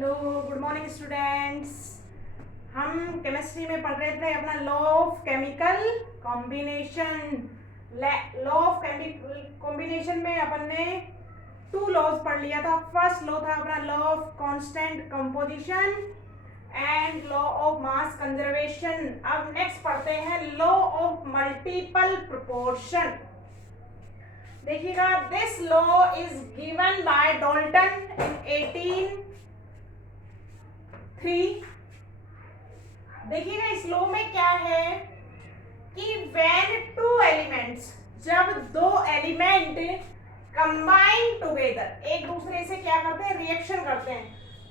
Hello, good morning students. हम chemistry में पढ़ रहे थे अपना law of chemical combination. Law of chemical combination में अपन ने 2 लॉज पढ़ लिया था। फर्स्ट लॉ था अपना law of constant composition and law of mass conservation. अब नेक्स्ट पढ़ते हैं लॉ ऑफ मल्टीपल प्रोपोर्शन। देखिएगा, this law is given by Dalton in 1803। देखिएगा इस लॉ में क्या है कि व्हेन 2 एलिमेंट्स, जब 2 एलिमेंट कंबाइन टुगेदर, एक दूसरे से क्या करते हैं, रिएक्शन करते हैं,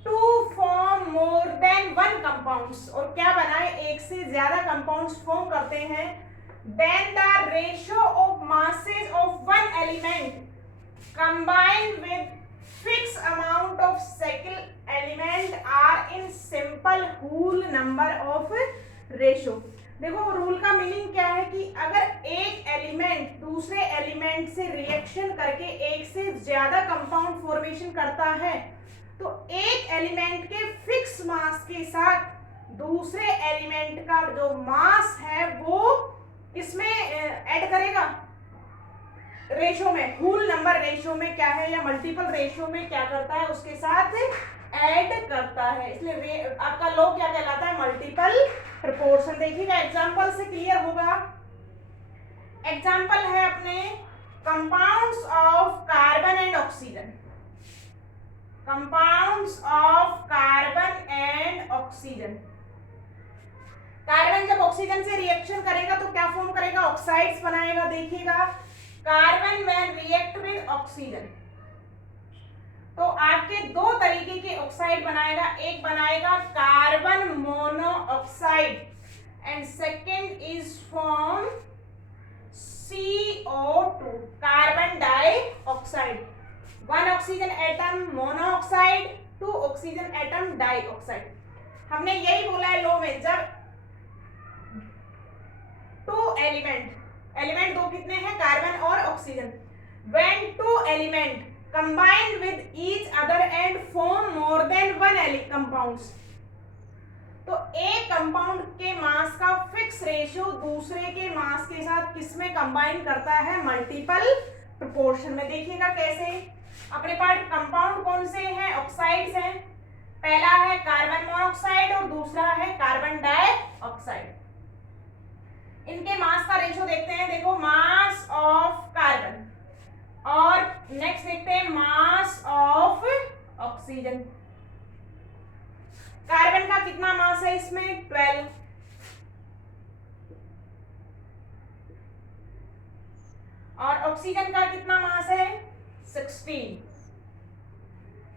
to form more than 1 compounds, और क्या बनाए, एक से ज्यादा कंपाउंड्स फॉर्म करते हैं, then the ratio of masses of one element combined with fixed amount of second element are in simple whole number of ratio। देखो रूल का मीनिंग क्या है कि अगर एक एलिमेंट दूसरे एलिमेंट से रिएक्शन करके एक से ज्यादा कंपाउंड फॉर्मेशन करता है, तो एक एलिमेंट के फिक्स मास के साथ दूसरे एलिमेंट का जो मास है वो किसमें ऐड करेगा, रेशो में, होल नंबर रेशो में क्या है, या मल्टीपल रेशो में क्या करता है, उसके साथ ऐड करता है। इसलिए आपका लॉ क्या कहलाता है, मल्टीपल प्रोपोर्शन। देखिएगा एग्जांपल से क्लियर होगा। एग्जांपल है अपने compounds of carbon and oxygen. Compounds of carbon and oxygen. Carbon जब ऑक्सीजन से रिएक्शन करेगा तो क्या फॉर्म करेगा, ऑक्साइड्स बनाएगा। देखिएगा, carbon when react with oxygen तो आपके 2 तरीके के ऑक्साइड बनाएगा। एक बनाएगा carbon monoxide and second is form CO2, carbon dioxide. 1 oxygen atom monoxide, 2 oxygen atom dioxide. हमने यही बोला है लॉ में, जब 2 एलिमेंट 2 कितने हैं, कार्बन और oxygen, when 2 element combined with each other and form more than 1 compounds, तो एक कंपाउंड के मास का फिक्स रेशियो दूसरे के मास के साथ किसमें कंबाइन करता है, मल्टीपल प्रोपोर्शन में। देखिएगा कैसे, अपने पास कंपाउंड कौन से हैं, ऑक्साइड्स हैं। पहला है कार्बन मोनोऑक्साइड और दूसरा है कार्बन डाइऑक्साइड। इनके मास का रेशियो देखते हैं। देखो, मास ऑफ कार्बन और नेक्स्ट देखते हैं मास ऑफ ऑक्सीजन। कार्बन का कितना मास है इसमें, 12, और ऑक्सीजन का कितना मास है, 16।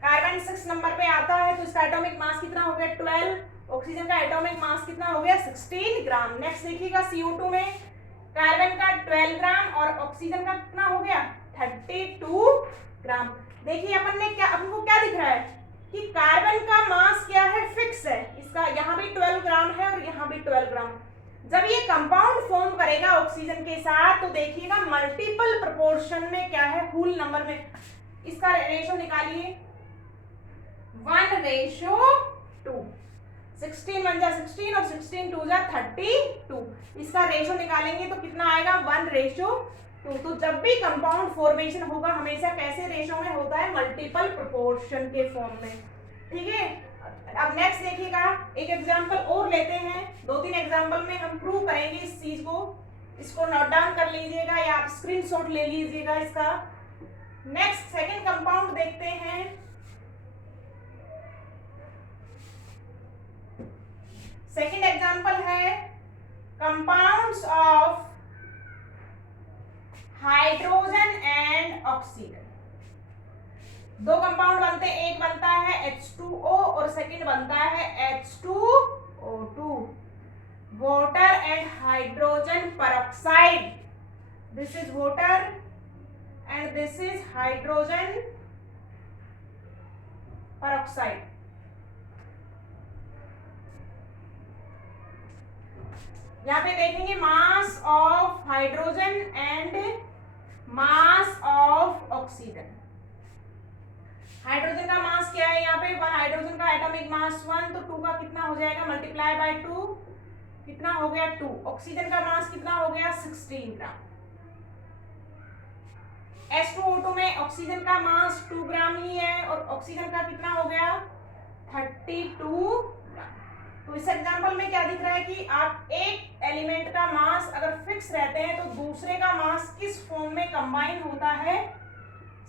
कार्बन 6 नंबर पे आता है तो इसका एटॉमिक मास कितना हो गया, 12। ऑक्सीजन का एटॉमिक मास कितना हो गया, 16 ग्राम। नेक्स्ट देखिएगा CO2 में कार्बन का 12 ग्राम और ऑक्सीजन का कितना हो गया, 32 ग्राम। देखिए अपनको क्या दिख रहा है कि कार्बन का मास क्या है, फिक्स है, इसका यहाँ भी 12 ग्राम है और यहाँ भी 12 ग्राम। जब ये कंपाउंड फॉर्म करेगा ऑक्सीजन के साथ तो देखिएगा मल्टीपल प्रोपोर्शन में क्या है, होल नंबर में। इसका रेशो निकालिए, 1:2। 16 1 जा 16 और 16 2 जा 32। इसका रेशो निकालेंगे तो कितना आएगा, 1:2। तो जब भी कंपाउंड फॉर्मेशन होगा हमेशा कैसे रेशो में होता है, मल्टीपल प्रोपोर्शन के फॉर्म में। ठीक है, अब नेक्स्ट देखिएगा, एक एग्जांपल और लेते हैं। 2-3 एग्जांपल में हम प्रूव करेंगे इस चीज को। इसको नोट डाउन कर लीजिएगा या आप स्क्रीनशॉट ले लीजिएगा इसका। नेक्स्ट सेकंड कंपाउंड देखते हैं। सेकंड एग्जांपल है compounds of hydrogen and oxygen. 2 compound बनते हैं, एक बनता है H2O और सेकंड बनता है H2O2। Water and hydrogen peroxide, this is water and this is hydrogen peroxide. यहाँ पे देखेंगे mass of hydrogen and mass of oxygen. Hydrogen का मास क्या है यहाँ पे 1, हाइड्रोजन का एटॉमिक मास 1, तो 2 का कितना हो जाएगा मल्टीप्लाई बाय 2, कितना हो गया 2। ऑक्सीजन का मास कितना हो गया 16 ग्राम। H2O2 में ऑक्सीजन का मास 2 ग्राम ही है और ऑक्सीजन का कितना हो गया 32 ग्राम। तो इस एग्जांपल में क्या दिख रहा है कि आप एक एलिमेंट का मास अगर फिक्स रहते हैं तो दूसरे का मास किस फॉर्म में कंबाइन होता है,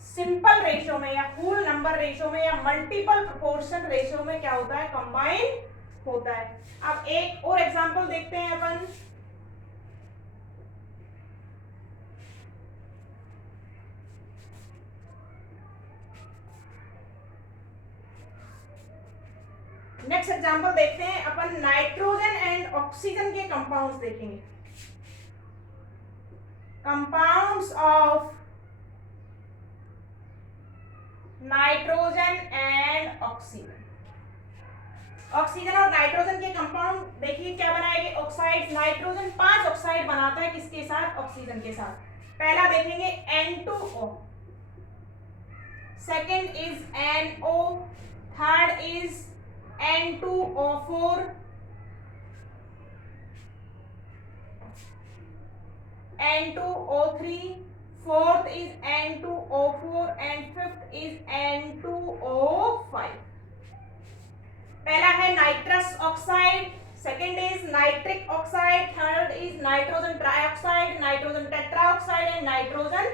सिंपल रेशियो में या होल नंबर रेशियो में या मल्टीपल प्रोपोर्शन रेशियो में क्या होता है, कंबाइन होता है। अब एक और एग्जांपल देखते हैं अपन। नेक्स्ट एग्जांपल देखते हैं अपन, नाइट्रोजन एंड ऑक्सीजन के कंपाउंड्स देखेंगे। Compounds of nitrogen and oxygen. Oxygen और नाइट्रोजन के कंपाउंड देखिए क्या बनाएंगे, ऑक्साइड। नाइट्रोजन 5 ऑक्साइड बनाता है किसके साथ, ऑक्सीजन के साथ। पहला देखेंगे N2O, second is NO, third is N2O4, N2O3, fourth is N2O4 and fifth is N2O5। पहला है nitrous oxide, second is nitric oxide, third is nitrogen trioxide, nitrogen tetroxide and nitrogen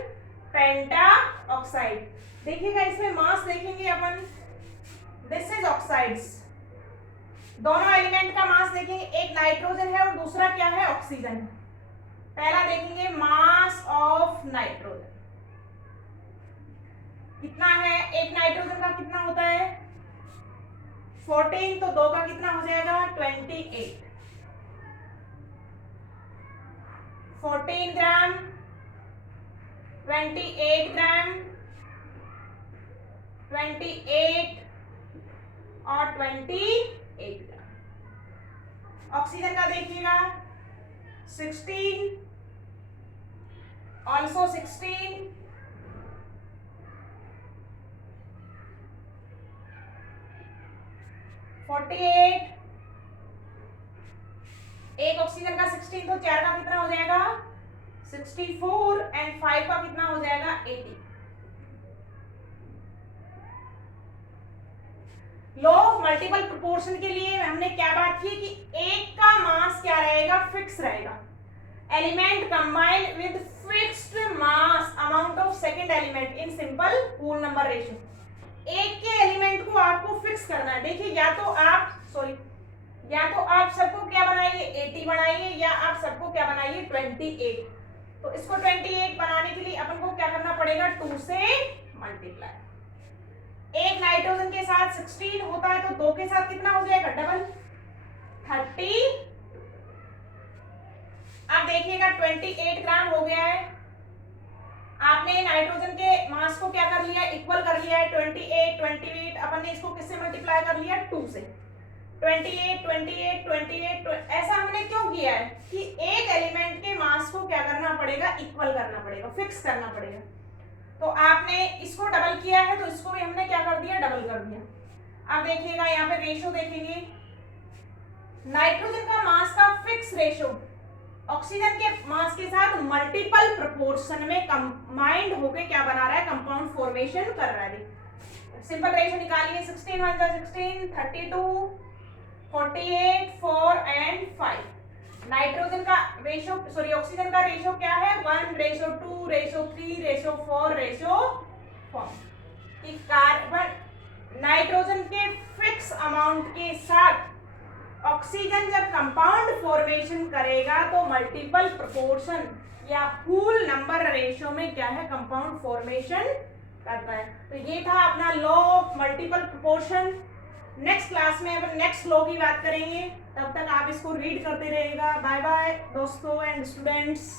pentoxide. देखिएगा इसमें मास देखेंगे अपन, this is oxides. दोनों element का मास देखेंगे, एक nitrogen है और दूसरा क्या है, ऑक्सीजन। पहला देखेंगे मास ऑफ नाइट्रोजन कितना है, एक नाइट्रोजन का कितना होता है 14, तो 2 का कितना हो जाएगा 28, 14 ग्राम, 28 ग्राम, 28 और 28 ग्राम। ऑक्सीजन का देखिएगा 16, ऑल्सो 16, 48, एक ऑक्सीजन का 16, तो 4 का कितना हो जाएगा 64 एंड 5 का कितना हो जाएगा 80। लॉ ऑफ मल्टीपल प्रोपोर्शन के लिए हमने क्या बात की कि एक का मास क्या रहेगा, फिक्स रहेगा। Element combine with fixed mass amount of second element in simple whole number ratio. एक के एलिमेंट को आपको फिक्स करना है। देखिए या तो आप सबको क्या बनाइए 80 बनाइए या आप सबको क्या बनाइए 28। तो इसको 28 बनाने के लिए अपन को क्या करना पड़ेगा 2 से मल्टीप्लाई। एक नाइट्रोजन के साथ 16 होता है तो 2 के साथ कितना हो जाएगा डबल 30। अब देखिएगा 28 ग्राम हो गया है। आपने नाइट्रोजन के मास को क्या कर लिया, इक्वल कर लिया है 28 28। अपन ने इसको किससे मल्टीप्लाई कर लिया 2 से। 28 28 28 ऐसा हमने क्यों किया है कि एक एलिमेंट के मास को क्या करना पड़ेगा, इक्वल करना पड़ेगा, फिक्स करना पड़ेगा। तो आपने इसको डबल किया है तो इसको भी हमने क्या कर दिया, डबल कर दिया। अब देखिएगा यहाँ पे रेशियो देखेंगे, नाइट्रोजन का मास का फिक्स रेशियो ऑक्सीजन के मास के साथ मल्टीपल प्रोपोर्शन में कंबाइंड होके क्या बना रहा है, कंपाउंड फॉर्मेशन कर रहा है। सिंपल रेशियो निकालिए, 16 1 16, 32, 48, 4 एंड 5। नाइट्रोजन का रेशियो ऑक्सीजन का रेशियो क्या है 1:2, 3:4, 4:4। कार्बन नाइट्रोजन के फिक्स अमाउंट के साथ ऑक्सीजन जब कंपाउंड फॉर्मेशन करेगा तो मल्टीपल प्रोपोर्शन या फुल नंबर रेशियो में क्या है, कंपाउंड फॉर्मेशन करता है। तो ये था अपना law of multiple proportion. Next class में अपन नेक्स्ट लॉ की बात करेंगे, तब तक आप इसको रीड करते रहिएगा। बाय बाय दोस्तों एंड स्टूडेंट्स।